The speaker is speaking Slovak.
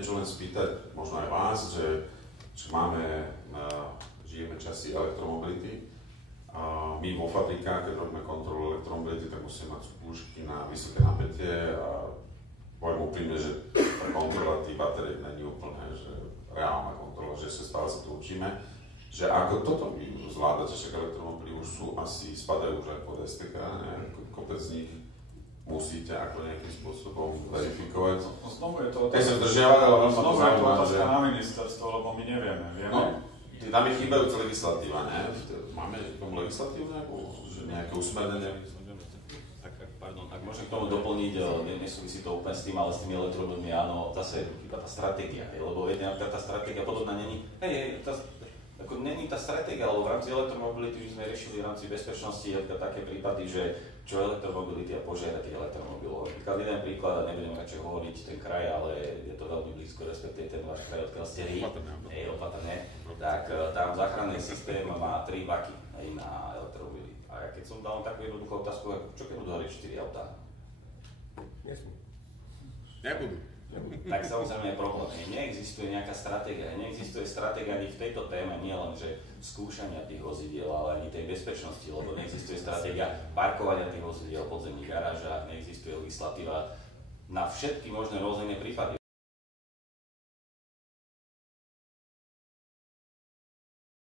niečo len spýtať, možno aj vás, že žijeme časy elektromobility. My vo fabrikách, keď robíme kontrolu elektromobility, tak musíme mať spúšky na vysoké napätie a poviem úprimne, že kontrola tých batérií není úplne, že reálna kontrola, že sa stále sa tu učíme. Že ako toto vy zvládate, však elektromobily už sú asi, spadajú už aj pod STK, kopec z nich musíte ako nejakým spôsobom verifikovať. Znovu je to otázka na ministerstvo, lebo my nevieme. Tam je chýbajúca legislatíva, ne? Máme k tomu legislatívu nejaké usmernenie? Ak môžem k tomu doplniť, nesúvisí to úplne s tým, ale s tými elektromobilmi, áno, zase chýba tá stratégia, lebo viete, napríklad tá stratégia podobná není, není tá stratégia, lebo v rámci elektromobility už sme riešili v rámci bezpečnosti také prípady, že čo elektromobility a požiadate elektromobilov. Jeden príklad, a nebudem radšej hovoriť ten kraj, ale je to veľmi blízko, respektíve ten váš kraj, odkiaľ ste vy, Opatrné, tak tam záchranný systém má 3 vaky na elektromobily. A ja keď som dal takú jednoduchú otázku, čo keď budú hovoriť 4 autá? Nebudú. Tak samozrejme je problém. Neexistuje nejaká stratégia. Neexistuje stratégia ani v tejto téme, nie len že skúšania tých vozidiel, ale ani tej bezpečnosti, lebo neexistuje stratégia parkovania tých vozidiel v podzemných garážach, neexistuje legislatíva na všetky možné rôzne prípady.